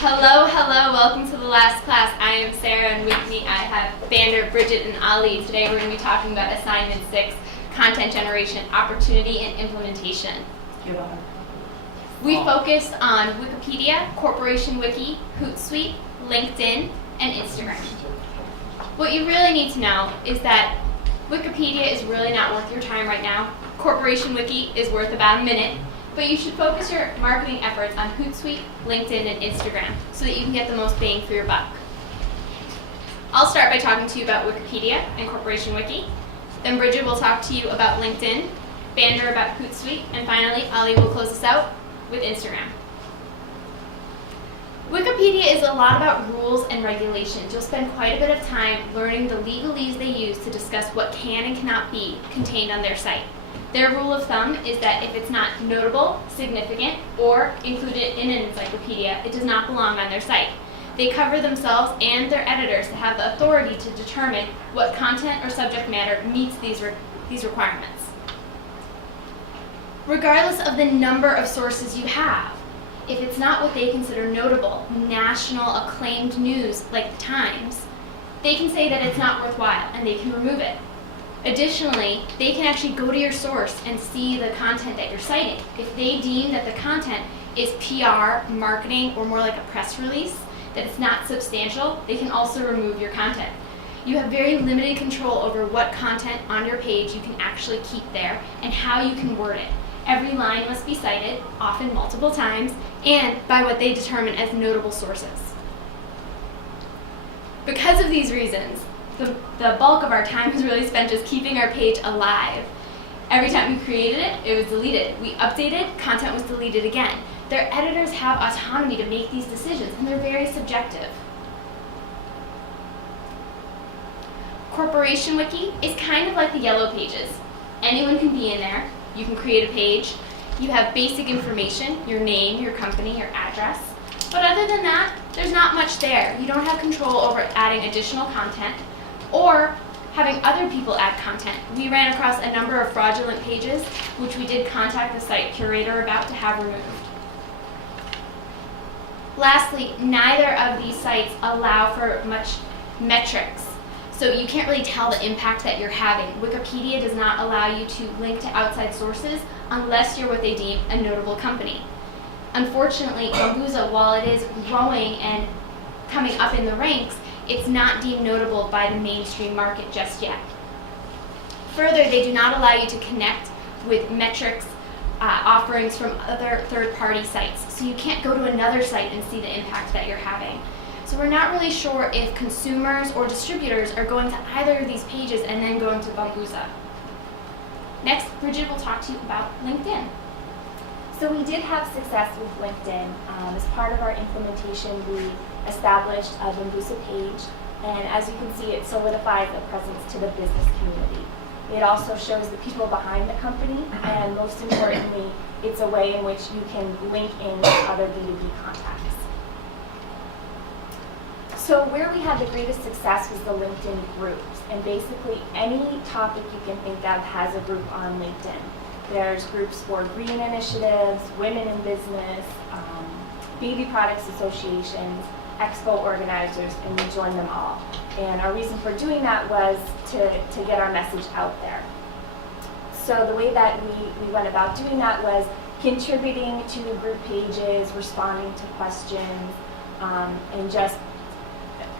Hello, welcome to the last class. I am Sarah, and with me I have Vander, Bridget, and Ali. Today we're going to be talking about Assignment 6, Content Generation, Opportunity, and Implementation. We focused on Wikipedia, Corporation Wiki, Hootsuite, LinkedIn, and Instagram. What you really need to know is that Wikipedia is really not worth your time right now. Corporation Wiki is worth about a minute. But you should focus your marketing efforts on Hootsuite, LinkedIn, and Instagram so that you can get the most bang for your buck. I'll start by talking to you about Wikipedia and Corporation Wiki. Then Bridget will talk to you about LinkedIn, Vander about Hootsuite, and finally, Ali will close us out with Instagram. Wikipedia is a lot about rules and regulations. You'll spend quite a bit of time learning the legalese they use to discuss what can and cannot be contained on their site. Their rule of thumb is that if it's not notable, significant, or included in an encyclopedia, it does not belong on their site. They cover themselves and their editors to have the authority to determine what content or subject matter meets these requirements. Regardless of the number of sources you have, if it's not what they consider notable, national acclaimed news like the Times, they can say that it's not worthwhile and they can remove it. Additionally, they can actually go to your source and see the content that you're citing. If they deem that the content is PR, marketing, or more like a press release, that it's not substantial, they can also remove your content. You have very limited control over what content on your page you can actually keep there and how you can word it. Every line must be cited, often multiple times, and by what they determine as notable sources. Because of these reasons, the bulk of our time was really spent just keeping our page alive. Every time we created it, it was deleted. We updated, content was deleted again. Their editors have autonomy to make these decisions, and they're very subjective. Corporation Wiki is kind of like the Yellow Pages. Anyone can be in there. You can create a page. You have basic information, your name, your company, your address. But other than that, there's not much there. You don't have control over adding additional content or having other people add content. We ran across a number of fraudulent pages, which we did contact the site curator about to have removed. Lastly, neither of these sites allow for much metrics, so you can't really tell the impact that you're having. Wikipedia does not allow you to link to outside sources unless you're what they deem a notable company. Unfortunately, Bambuser, while it is growing and coming up in the ranks, it's not deemed notable by the mainstream market just yet. Further, they do not allow you to connect with metrics offerings from other third-party sites, so you can't go to another site and see the impact that you're having. So we're not really sure if consumers or distributors are going to either of these pages and then going to Bambuser. Next, Bridget will talk to you about LinkedIn. So we did have success with LinkedIn. As part of our implementation, we established a Bambuser page, and as you can see, it solidifies a presence to the business community. It also shows the people behind the company, and most importantly, it's a way in which you can link in with other B2B contacts. So where we had the greatest success was the LinkedIn groups, and basically any topic you can think of has a group on LinkedIn. There's groups for green initiatives, women in business, baby products associations, expo organizers, and we joined them all. And our reason for doing that was to get our message out there. So the way that we went about doing that was contributing to group pages, responding to questions, and just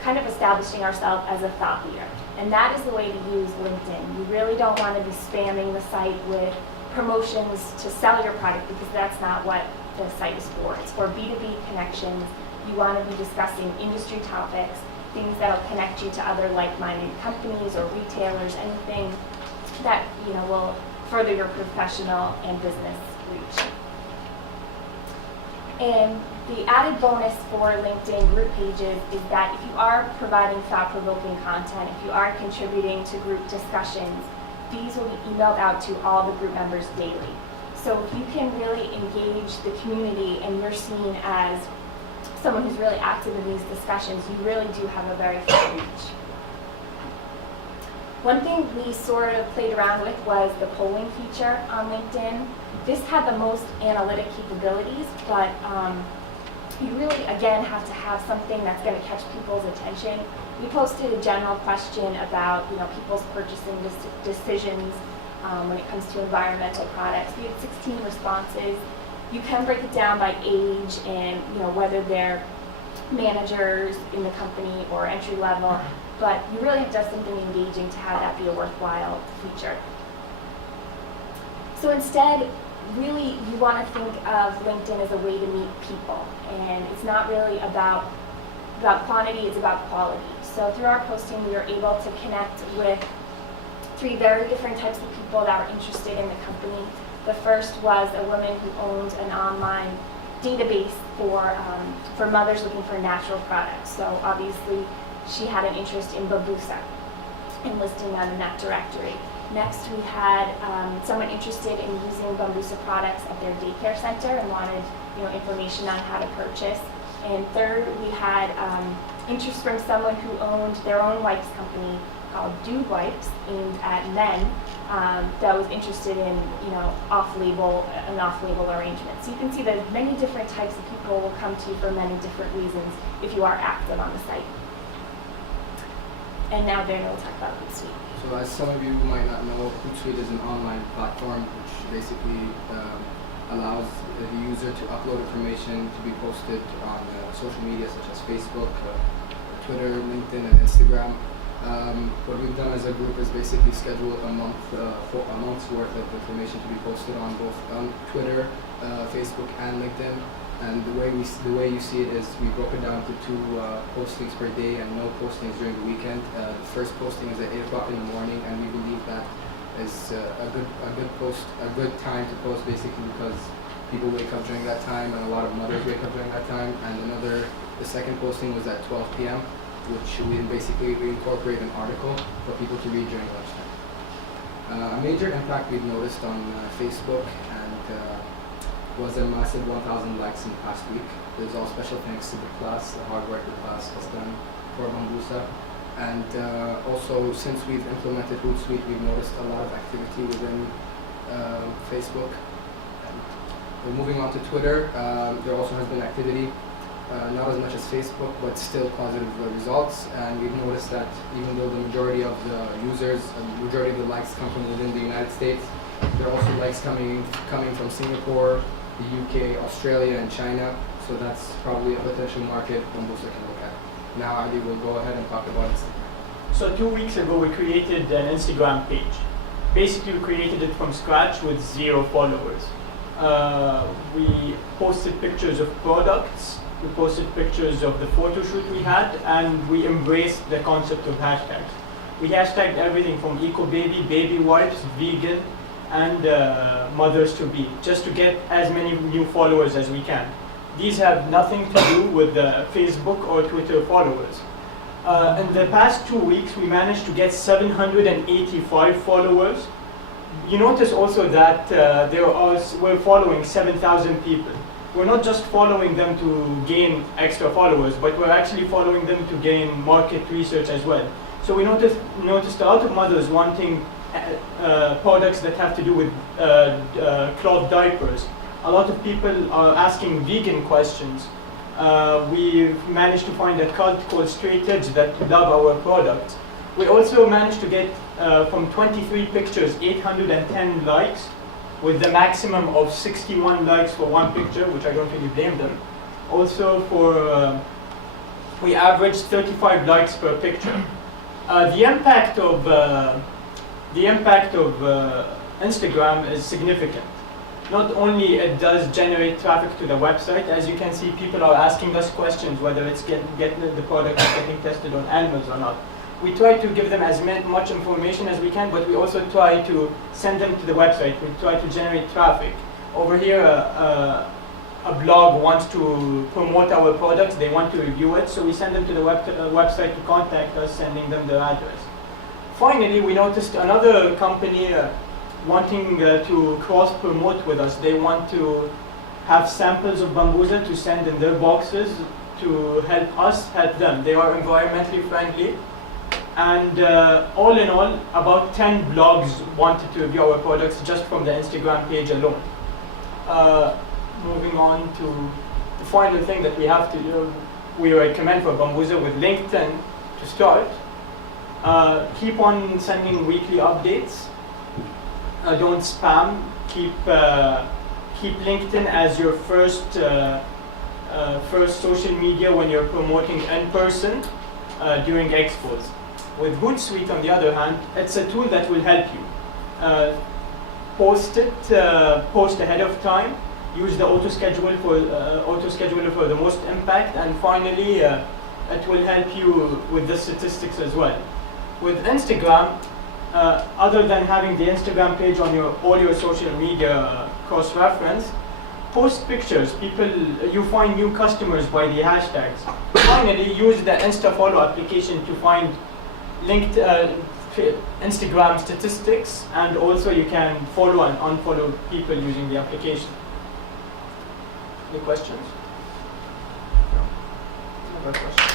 kind of establishing ourselves as a thought leader. And that is the way to use LinkedIn. You really don't want to be spamming the site with promotions to sell your product, because that's not what the site is for. It's for B2B connections. You want to be discussing industry topics, things that will connect you to other like-minded companies or retailers, anything that will further your professional and business reach. And the added bonus for LinkedIn group pages is that if you are providing thought-provoking content, if you are contributing to group discussions, these will be emailed out to all the group members daily. So if you can really engage the community and you're seen as someone who's really active in these discussions, you really do have a very far reach. One thing we sort of played around with was the polling feature on LinkedIn. This had the most analytic capabilities, but you really, again, have to have something that's going to catch people's attention. We posted a general question about, people's purchasing decisions when it comes to environmental products. We had 16 responses. You can break it down by age and, whether they're managers in the company or entry level, but you really have to have something engaging to have that be a worthwhile feature. So instead, really, you want to think of LinkedIn as a way to meet people, and it's not really about quantity, it's about quality. So through our posting, we were able to connect with 3 very different types of people that were interested in the company. The first was a woman who owned an online database for mothers looking for natural products. So obviously, she had an interest in Bambusa and listing that in that directory. Next, we had someone interested in using Bambusa products at their daycare center and wanted, information on how to purchase. And third, we had interest from someone who owned their own wipes company called Dude Wipes, aimed at men, that was interested in, an off-label arrangement. So you can see that many different types of people will come to you for many different reasons if you are active on the site. And now Werner will talk about Hootsuite. So as some of you might not know, Hootsuite is an online platform which basically allows the user to upload information to be posted on social media such as Facebook, Twitter, LinkedIn, and Instagram. What we've done as a group is basically schedule a month's worth of information to be posted on both on Twitter, Facebook, and LinkedIn. And the way you see it is we broke it down to 2 postings per day and no postings during the weekend. The first posting is at 8 o'clock in the morning, and we believe that is a good time to post, basically because people wake up during that time, and a lot of mothers wake up during that time. And the second posting was at 12 p.m., which we incorporate an article for people to read during lunchtime. A major impact we've noticed on Facebook and was a massive 1,000 likes in the past week. There's all special thanks to the class, the hard work the class has done for Bambusa. And also, since we've implemented Hootsuite, we've noticed a lot of activity within Facebook. And moving on to Twitter, there also has been activity, not as much as Facebook, but still positive results. And we've noticed that even though the majority of the users, majority of the likes come from within the United States, there are also likes coming from Singapore, the UK, Australia, and China. So that's probably a potential market Bambusa can look at. Now Ali will go ahead and talk about Instagram. So 2 weeks ago we created an Instagram page. Basically we created it from scratch with 0 followers. We posted pictures of products, we posted pictures of the photo shoot we had, and we embraced the concept of hashtags. We hashtagged everything from eco-baby, baby wipes, vegan, and mothers to be, just to get as many new followers as we can. These have nothing to do with the Facebook or Twitter followers. In the past 2 weeks, we managed to get 785 followers. You notice also that we're following 7,000 people. We're not just following them to gain extra followers, but we're actually following them to gain market research as well. So we noticed a lot of mothers wanting products that have to do with cloth diapers. A lot of people are asking vegan questions. We've managed to find a cult called Straight Edge that love our products. We also managed to get from 23 pictures 810 likes, with the maximum of 61 likes for one picture, which I don't really blame them. Also we averaged 35 likes per picture. The impact of Instagram is significant. Not only it does generate traffic to the website, as you can see, people are asking us questions whether it's the product is getting tested on animals or not. We try to give them as much information as we can, but we also try to send them to the website. We try to generate traffic. Over here, a blog wants to promote our products, they want to review it, so we send them to the website to contact us, sending them their address. Finally, we noticed another company wanting to cross-promote with us. They want to have samples of Bambusa to send in their boxes to help us help them. They are environmentally friendly. And all in all, about 10 blogs wanted to review our products just from the Instagram page alone. Moving on to the final thing that we have to do, we recommend for Bambuser with LinkedIn to start. Keep on sending weekly updates. Don't spam. Keep LinkedIn as your first social media when you're promoting in person during expos. With Hootsuite, on the other hand, it's a tool that will help you. Post ahead of time. Use the autoscheduler for the most impact, and finally, it will help you with the statistics as well. With Instagram, other than having the Instagram page on all your social media cross-reference, post pictures. You find new customers by the hashtags. Finally, use the InstaFollow application to find linked Instagram statistics, and also you can follow and unfollow people using the application. Any questions? No? No questions.